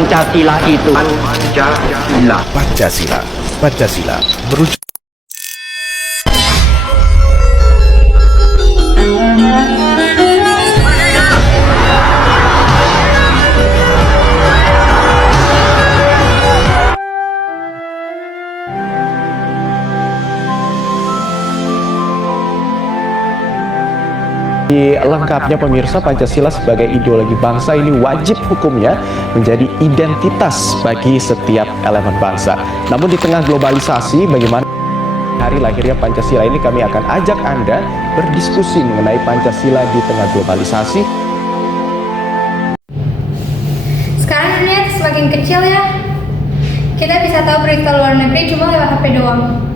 Pancasila itu Pancasila. Pancasila merujuk lengkapnya pemirsa. Pancasila sebagai ideologi bangsa ini wajib hukumnya menjadi identitas bagi setiap elemen bangsa. Namun di tengah globalisasi, bagaimana hari lahirnya Pancasila ini, kami akan ajak Anda berdiskusi mengenai Pancasila di tengah globalisasi. Sekarang dunia semakin kecil ya. Kita bisa tahu berita luar negeri cuma lewat HP doang.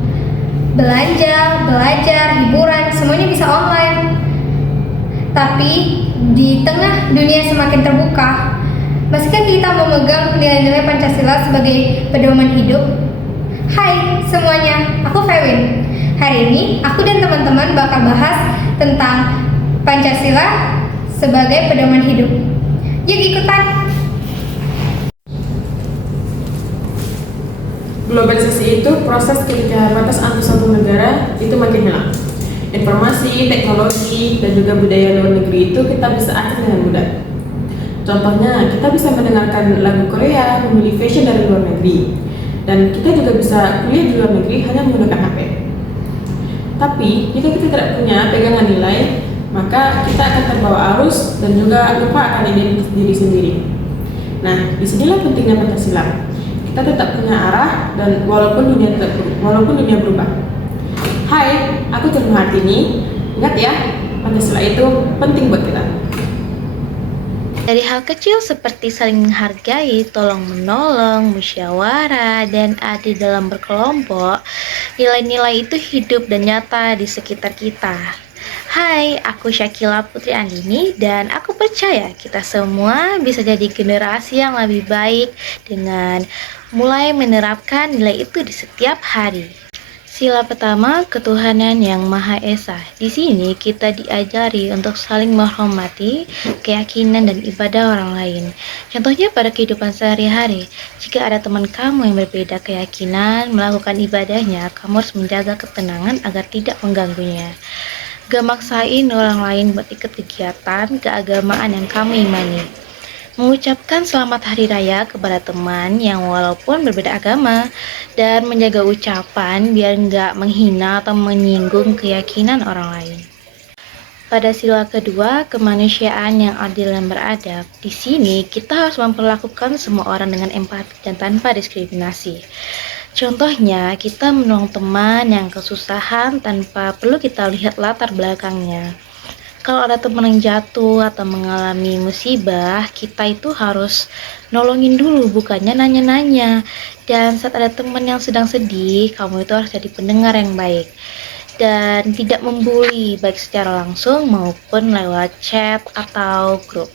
Belanja, belajar, hiburan, semuanya bisa online. Tapi di tengah dunia semakin terbuka, masihkah kita memegang nilai-nilai Pancasila sebagai pedoman hidup? Hai semuanya, aku Fewin. Hari ini aku dan teman-teman bakal bahas tentang Pancasila sebagai pedoman hidup. Yuk ikutan! Globalisasi itu proses ketika batas antar suatu negara itu makin hilang. Informasi, teknologi, dan juga budaya luar negeri itu kita bisa akses dengan mudah. Contohnya, kita bisa mendengarkan lagu Korea, memilih fashion dari luar negeri, dan kita juga bisa kuliah di luar negeri hanya menggunakan HP. Tapi, jika kita tidak punya pegangan nilai, maka kita akan terbawa arus dan juga lupa akan identitas diri sendiri. Nah, disinilah pentingnya Pancasila. Kita tetap punya arah dan walaupun dunia berubah. Hai, aku Tun Hartini. Ingat ya, Pancasila itu penting buat kita. Dari hal kecil seperti saling menghargai, tolong menolong, musyawarah, dan adil dalam berkelompok, nilai-nilai itu hidup dan nyata di sekitar kita. Hai, aku Syakila Putri Andini dan aku percaya kita semua bisa jadi generasi yang lebih baik dengan mulai menerapkan nilai itu di setiap hari. Sila pertama, ketuhanan yang Maha Esa. Di sini kita diajari untuk saling menghormati keyakinan dan ibadah orang lain. Contohnya pada kehidupan sehari-hari, jika ada teman kamu yang berbeda keyakinan, melakukan ibadahnya, kamu harus menjaga ketenangan agar tidak mengganggunya. Gak maksain orang lain buat ikut kegiatan keagamaan yang kamu imani. Mengucapkan selamat hari raya kepada teman yang walaupun berbeda agama, dan menjaga ucapan biar nggak menghina atau menyinggung keyakinan orang lain. Pada sila kedua, kemanusiaan yang adil dan beradab. Di sini kita harus memperlakukan semua orang dengan empati dan tanpa diskriminasi. Contohnya, kita menolong teman yang kesusahan tanpa perlu kita lihat latar belakangnya. Kalau ada teman yang jatuh atau mengalami musibah, kita itu harus nolongin dulu, bukannya nanya-nanya. Dan saat ada teman yang sedang sedih, kamu itu harus jadi pendengar yang baik. Dan tidak membuli, baik secara langsung maupun lewat chat atau grup.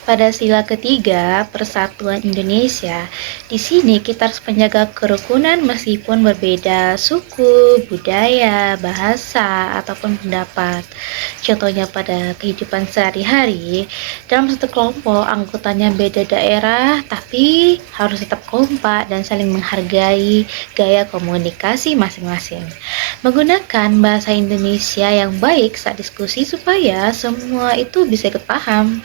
Pada sila ketiga, Persatuan Indonesia, di sini kita harus menjaga kerukunan meskipun berbeda suku, budaya, bahasa, ataupun pendapat. Contohnya pada kehidupan sehari-hari, dalam satu kelompok anggotanya beda daerah, tapi harus tetap kompak dan saling menghargai gaya komunikasi masing-masing. Menggunakan bahasa Indonesia yang baik saat diskusi supaya semua itu bisa ikut paham.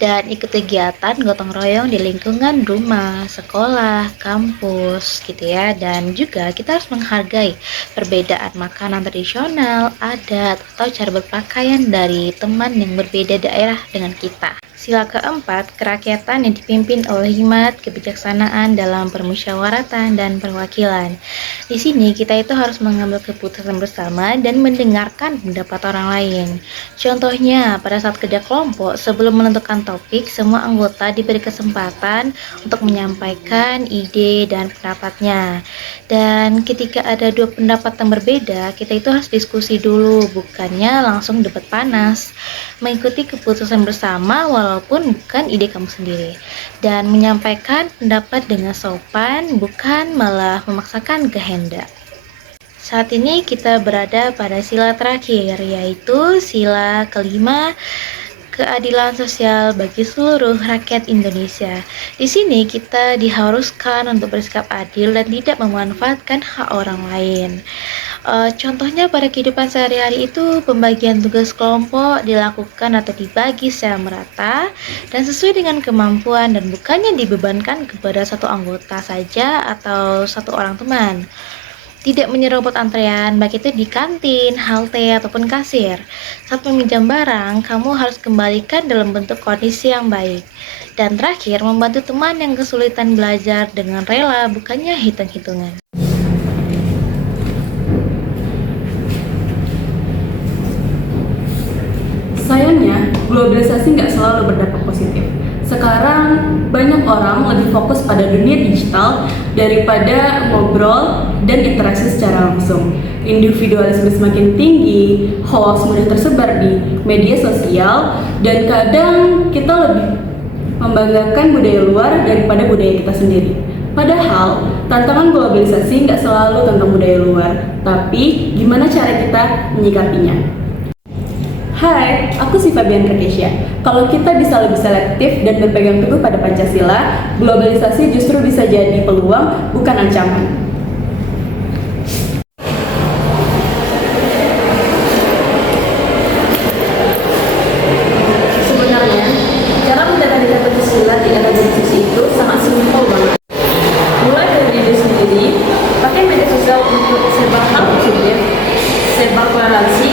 Dan ikut kegiatan gotong royong di lingkungan rumah, sekolah, kampus gitu ya. Dan juga kita harus menghargai perbedaan makanan tradisional, adat, atau cara berpakaian dari teman yang berbeda daerah dengan kita. Sila keempat, kerakyatan yang dipimpin oleh hikmat, kebijaksanaan dalam permusyawaratan dan perwakilan. Di sini kita itu harus mengambil keputusan bersama dan mendengarkan pendapat orang lain. Contohnya, pada saat kerja kelompok, sebelum menentukan topik, semua anggota diberi kesempatan untuk menyampaikan ide dan pendapatnya. Dan ketika ada dua pendapat yang berbeda, kita itu harus diskusi dulu, bukannya langsung debat panas. Mengikuti keputusan bersama walaupun bukan ide kamu sendiri, dan menyampaikan pendapat dengan sopan, bukan malah memaksakan kehendak. Saat ini kita berada pada sila terakhir, yaitu sila kelima, keadilan sosial bagi seluruh rakyat Indonesia. Di sini kita diharuskan untuk bersikap adil dan tidak memanfaatkan hak orang lain. Contohnya pada kehidupan sehari-hari itu pembagian tugas kelompok dilakukan atau dibagi secara merata dan sesuai dengan kemampuan dan bukannya dibebankan kepada satu anggota saja atau satu orang teman. Tidak menyerobot antrean, baik itu di kantin, halte, ataupun kasir. Saat meminjam barang, kamu harus kembalikan dalam bentuk kondisi yang baik. Dan terakhir, membantu teman yang kesulitan belajar dengan rela, bukannya hitung-hitungan. Sayangnya, globalisasi nggak selalu berdampak positif. Sekarang, banyak orang lebih fokus pada dunia digital daripada ngobrol dan interaksi secara langsung. Individualisme semakin tinggi, hoax mudah tersebar di media sosial, dan kadang kita lebih membanggakan budaya luar daripada budaya kita sendiri. Padahal, tantangan globalisasi nggak selalu tentang budaya luar, tapi gimana cara kita menyikapinya. Hai, aku si Fabian Rekesya. Kalau kita bisa lebih selektif dan berpegang teguh pada Pancasila, globalisasi justru bisa jadi peluang, bukan ancaman. Sebenarnya, cara mendekati Pancasila di era globalisasi itu sangat simpel banget. Mulai dari diri sendiri, pakai media sosial untuk sebar hal positif, sebar toleransi,